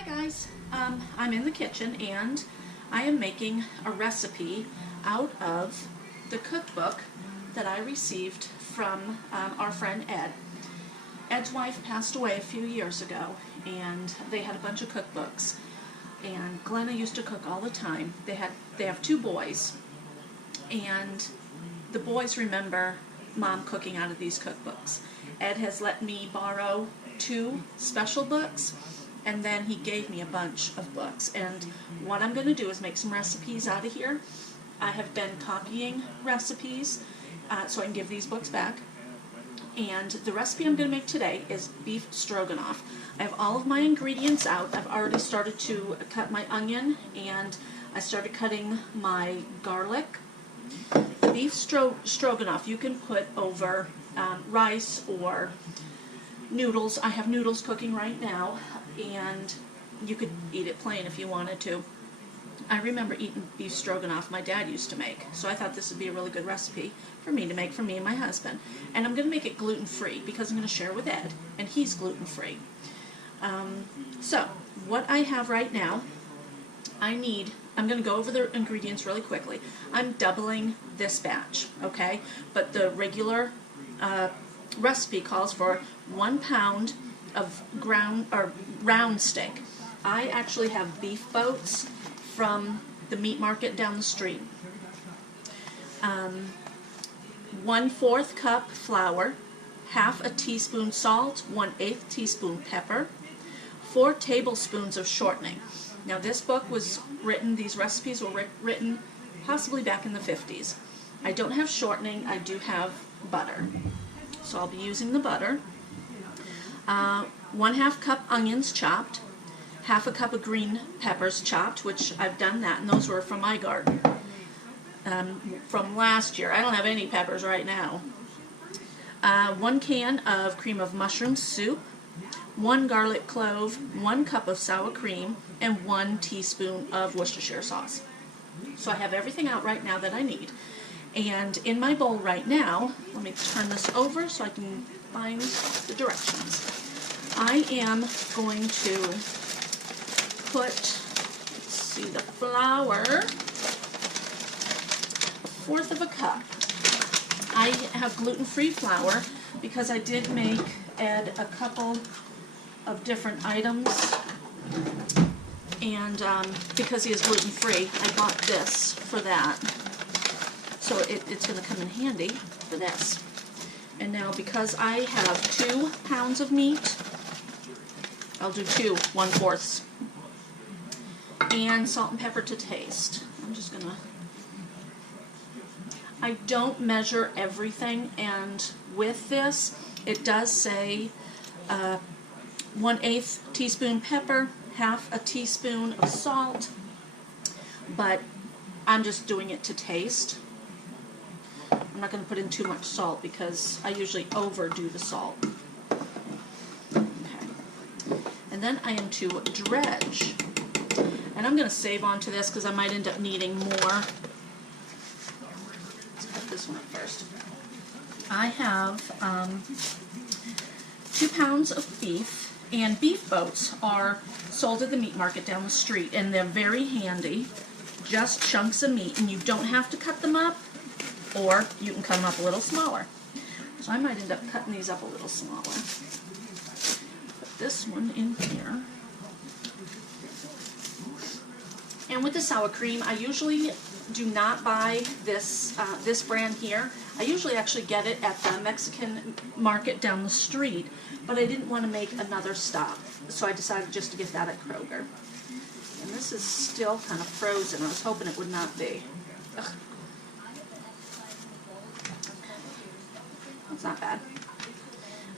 Hi guys, I'm in the kitchen and I am making a recipe out of the cookbook that I received from our friend Ed. Ed's wife passed away a few years ago and they had a bunch of cookbooks, and Glenna used to cook all the time. They have two boys, and the boys remember Mom cooking out of these cookbooks. Ed has let me borrow two special books, and then he gave me a bunch of books. And what I'm going to do is make some recipes out of here. I have been copying recipes so I can give these books back. And the recipe I'm going to make today is beef stroganoff. I have all of my ingredients out. I've already started to cut my onion, and I started cutting my garlic. Beef stroganoff you can put over rice or noodles. I have noodles cooking right now, and you could eat it plain if you wanted to. I remember eating beef stroganoff my dad used to make, so I thought this would be a really good recipe for me to make for me and my husband. And I'm going to make it gluten-free because I'm going to share with Ed, and he's gluten-free. So what I have right now, I'm going to go over the ingredients really quickly. I'm doubling this batch, okay? But the regular recipe calls for 1 pound of round steak. I actually have beef boats from the meat market down the street. 1/4 cup flour, half a teaspoon salt, 1/8 teaspoon pepper, 4 tablespoons of shortening. Now this book was written, these recipes were written possibly back in the 50s. I don't have shortening, I do have butter. So I'll be using the butter. 1/2 cup onions chopped, 1/2 cup of green peppers chopped, which I've done that, and those were from my garden from last year. I don't have any peppers right now. 1 can of cream of mushroom soup, 1 garlic clove, 1 cup of sour cream, and 1 teaspoon of Worcestershire sauce. So I have everything out right now that I need. And in my bowl right now, let me turn this over so I can find the directions. I am going to put, let's see, the flour, 1/4 of a cup. I have gluten-free flour because I did make Ed a couple of different items, and because he is gluten-free, I bought this for that. So it's going to come in handy for this. And now because I have 2 pounds of meat, I'll do 2 1/4s. And salt and pepper to taste. I'm just going to... I don't measure everything, and with this, it does say 1/8 teaspoon pepper, 1/2 a teaspoon of salt, but I'm just doing it to taste. I'm not going to put in too much salt because I usually overdo the salt. Okay. And then I am to dredge. And I'm going to save on to this because I might end up needing more. Let's cut this one up first. I have 2 pounds of beef, and beef boats are sold at the meat market down the street, and they're very handy. Just chunks of meat, and you don't have to cut them up, or you can cut them up a little smaller. So I might end up cutting these up a little smaller. Put this one in here. And with the sour cream, I usually do not buy this this brand here. I usually actually get it at the Mexican market down the street, but I didn't want to make another stop, so I decided just to get that at Kroger. And this is still kind of frozen. I was hoping it would not be. Ugh. That's not bad.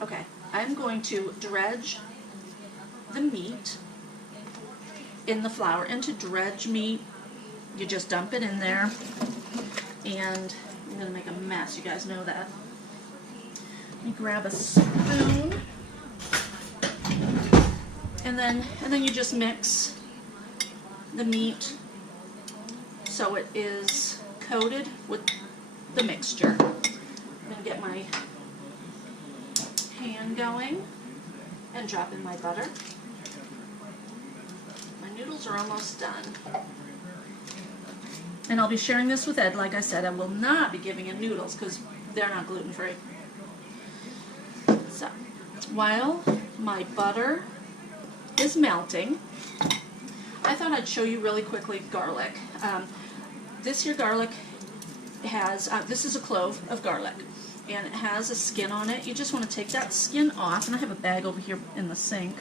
Okay, I'm going to dredge the meat in the flour. And to dredge meat, you just dump it in there, and I'm going to make a mess, you guys know that. Let me grab a spoon, and then you just mix the meat so it is coated with the mixture. I'm going to get my pan going and drop in my butter. noodles are almost done. And I'll be sharing this with Ed. Like I said, I will not be giving him noodles because they're not gluten-free. So, while my butter is melting, I thought I'd show you really quickly garlic. This here garlic has, this is a clove of garlic, and it has a skin on it. You just want to take that skin off, and I have a bag over here in the sink.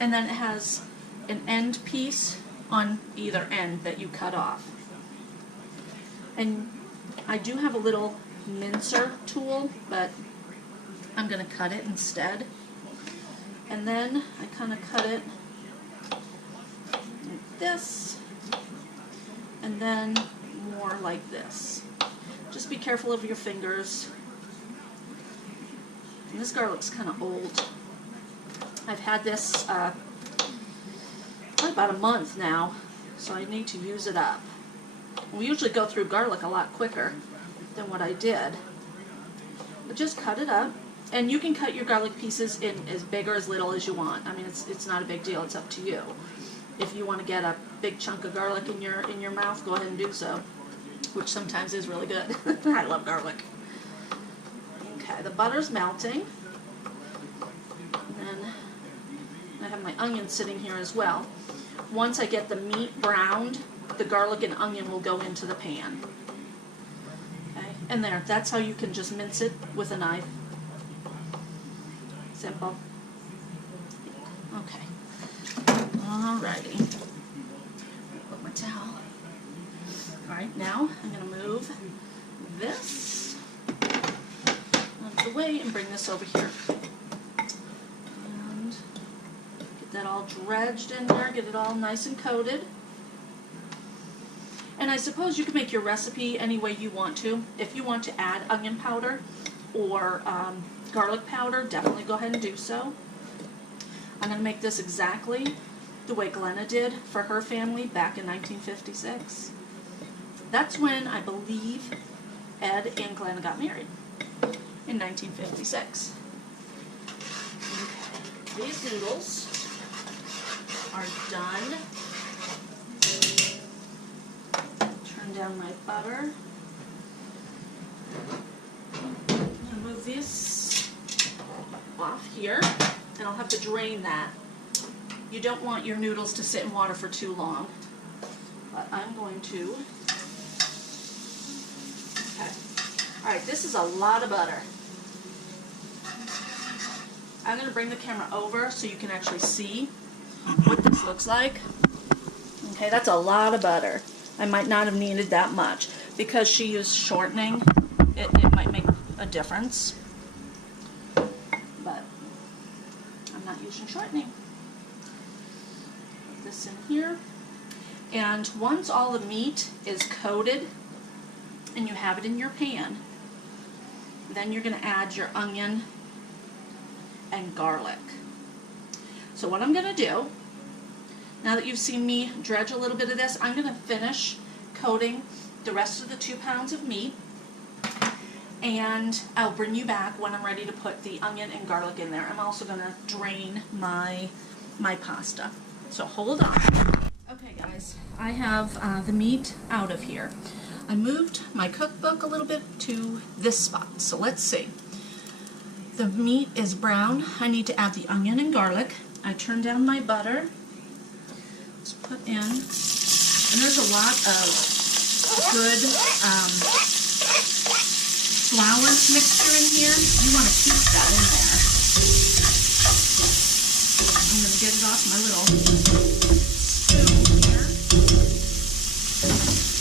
And then it has an end piece on either end that you cut off. And I do have a little mincer tool, but I'm going to cut it instead. And then I kind of cut it like this, and then more like this. Just be careful of your fingers. And this garlic's kind of old. I've had this probably about a month now, so I need to use it up. We usually go through garlic a lot quicker than what I did. But just cut it up, and you can cut your garlic pieces in as big or as little as you want. I mean, it's not a big deal. It's up to you. If you want to get a big chunk of garlic in your mouth, go ahead and do so, which sometimes is really good. I love garlic. Okay, the butter's melting. And then I have my onion sitting here as well. Once I get the meat browned, the garlic and onion will go into the pan. Okay, and there, that's how you can just mince it with a knife. Simple. Okay. Alrighty. Put my towel. Alright, now I'm going to move this out of the way and bring this over here. And get that all dredged in there, get it all nice and coated. And I suppose you can make your recipe any way you want to. If you want to add onion powder or garlic powder, definitely go ahead and do so. I'm going to make this exactly the way Glenna did for her family back in 1956. That's when I believe Ed and Glenna got married, in 1956. Okay. These noodles are done. Turn down my butter. I'm going to move this off here, and I'll have to drain that. You don't want your noodles to sit in water for too long, but I'm going to. Okay. Alright, this is a lot of butter. I'm going to bring the camera over so you can actually see what this looks like. Okay, that's a lot of butter. I might not have needed that much. Because she used shortening, it might make a difference. But I'm not using shortening. Put this in here. And once all the meat is coated and you have it in your pan, then you're going to add your onion and garlic. So what I'm going to do, now that you've seen me dredge a little bit of this, I'm going to finish coating the rest of the 2 pounds of meat, and I'll bring you back when I'm ready to put the onion and garlic in there. I'm also going to drain my pasta. So hold on. Okay guys, I have the meat out of here. I moved my cookbook a little bit to this spot, so let's see. The meat is brown. I need to add the onion and garlic. I turn down my butter. Let's put in, and there's a lot of good flour mixture in here. You want to keep that in there. I'm going to get it off my little spoon here.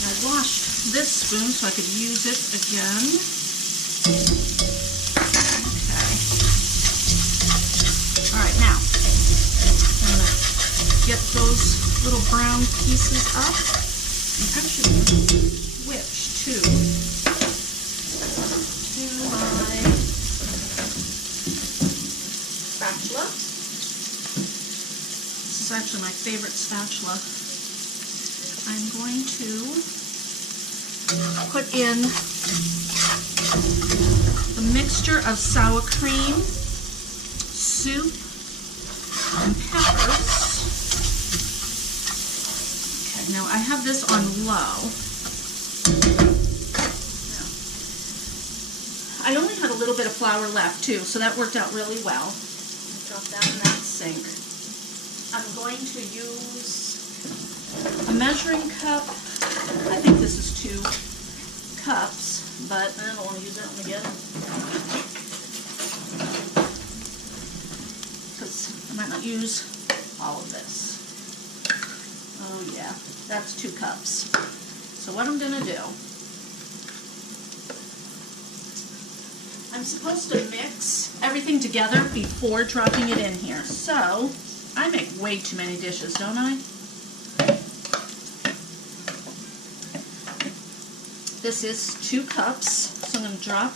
I washed this spoon so I could use it again. Okay. Alright, now I'm going to get those little brown pieces up. And actually switch to my spatula. This is actually my favorite spatula. I'm going to put in the mixture of sour cream, soup, and peppers. have this on low. I only had a little bit of flour left too, so that worked out really well. Drop that in that sink. I'm going to use a measuring cup. I think this is 2 cups, but I don't want to use that one again, because I might not use all of this. Oh yeah, that's 2 cups. So what I'm going to do, I'm supposed to mix everything together before dropping it in here. So I make way too many dishes, don't I? This is 2 cups, so I'm going to drop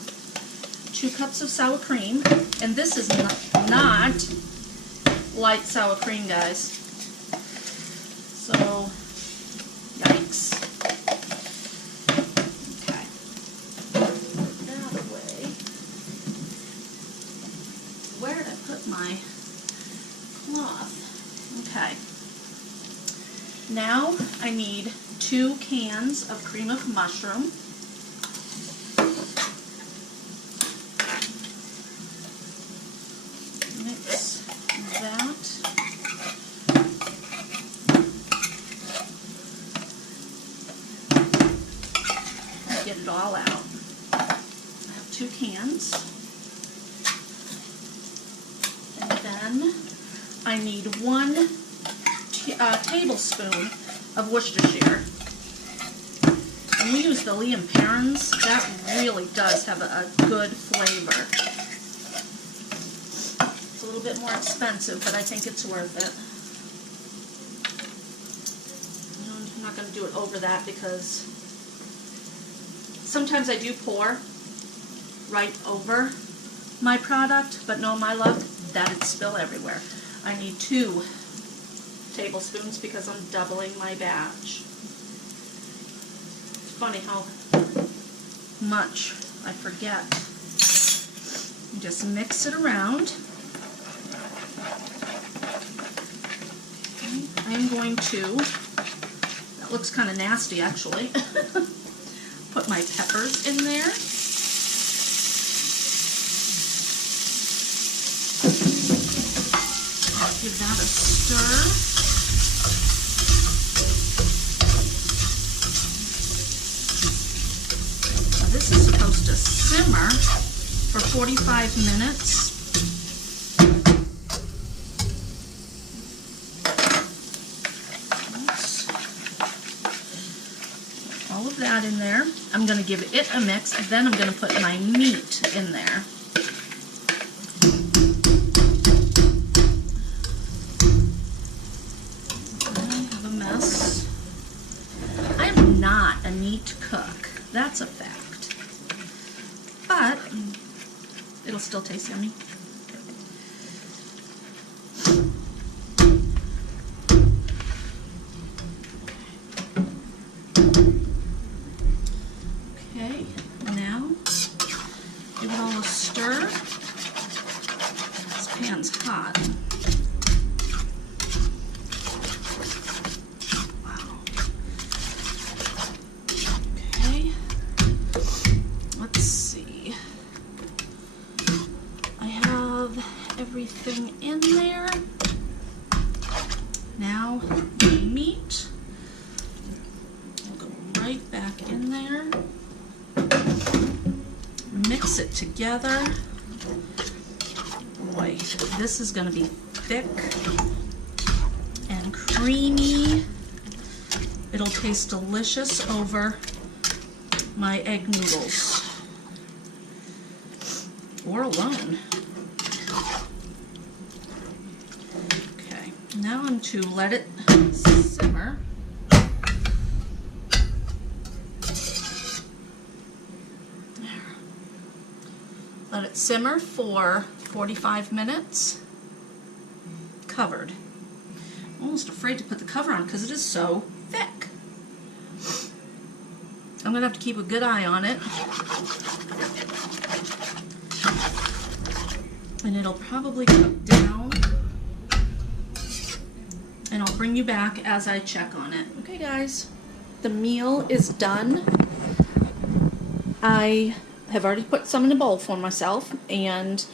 2 cups of sour cream. And this is not light sour cream, guys. So, yikes. Okay. Put that away. Where did I put my cloth? Okay. Now I need 2 cans of cream of mushroom. Mix that. Get it all out. I have 2 cans. And then I need 1 tablespoon of Worcestershire. When we use the Liam Perrins, that really does have a good flavor. It's a little bit more expensive, but I think it's worth it. I'm not going to do it over that because sometimes I do pour right over my product, but no, my luck, that'd spill everywhere. I need 2 tablespoons because I'm doubling my batch. It's funny how much I forget. You just mix it around. Okay. I am going to, that looks kind of nasty actually, put my peppers in there. I'll give that a stir. This is supposed to simmer for 45 minutes. Oops. All of that in there. I'm going to give it a mix, and then I'm going to put my meat in there. I have a mess. I am not a neat cook. That's a fact. But it'll still taste yummy. Okay, now give it all a stir. This pan's hot. Wow. Okay. Let's see. I have everything in there. Now the meat. I'll go right back in there. Mix it together. Boy, this is going to be thick and creamy. It'll taste delicious over my egg noodles. Or alone. Okay, now I'm to let it simmer. Let it simmer for 45 minutes, covered. I'm almost afraid to put the cover on because it is so thick. I'm going to have to keep a good eye on it. And it'll probably cook down. And I'll bring you back as I check on it. Okay, guys. the meal is done. I have already put some in a bowl for myself, and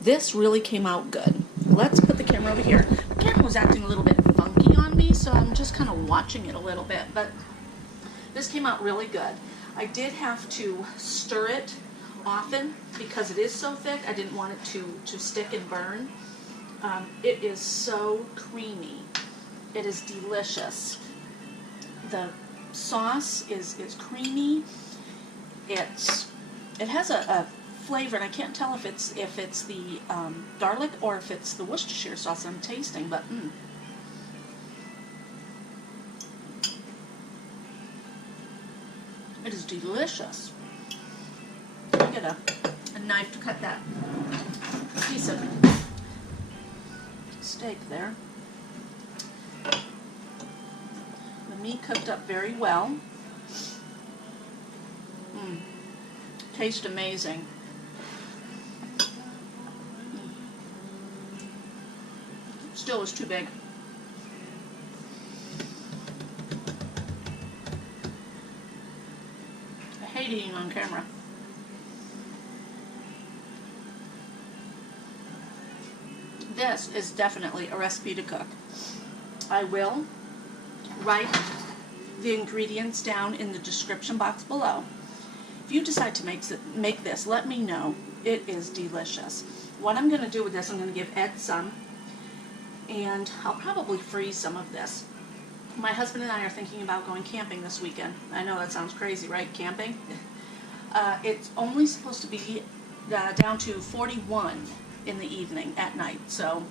this really came out good. Let's put the camera over here. The camera was acting a little bit funky on me, so I'm just kind of watching it a little bit, but this came out really good. I did have to stir it often because it is so thick. I didn't want it to stick and burn. It is so creamy. It is delicious. The sauce is creamy. It has a flavor, and I can't tell if it's the garlic or if it's the Worcestershire sauce I'm tasting, but it is delicious. Let me get a knife to cut that piece of steak there. The meat cooked up very well. Tastes amazing. Still is too big. I hate eating on camera. This is definitely a recipe to cook. I will write the ingredients down in the description box below. If you decide to make this, let me know. It is delicious. What I'm going to do with this, I'm going to give Ed some, and I'll probably freeze some of this. My husband and I are thinking about going camping this weekend. I know that sounds crazy, right? Camping? It's only supposed to be down to 41 in the evening at night, so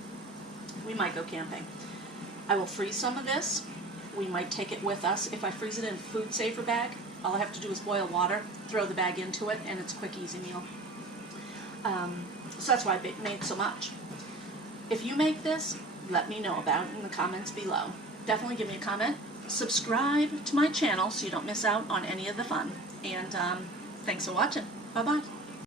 we might go camping. I will freeze some of this. We might take it with us. If I freeze it in a food saver bag, all I have to do is boil water, throw the bag into it, and it's a quick, easy meal. So that's why I made so much. If you make this, let me know about it in the comments below. Definitely give me a comment. Subscribe to my channel so you don't miss out on any of the fun. And thanks for watching. Bye-bye.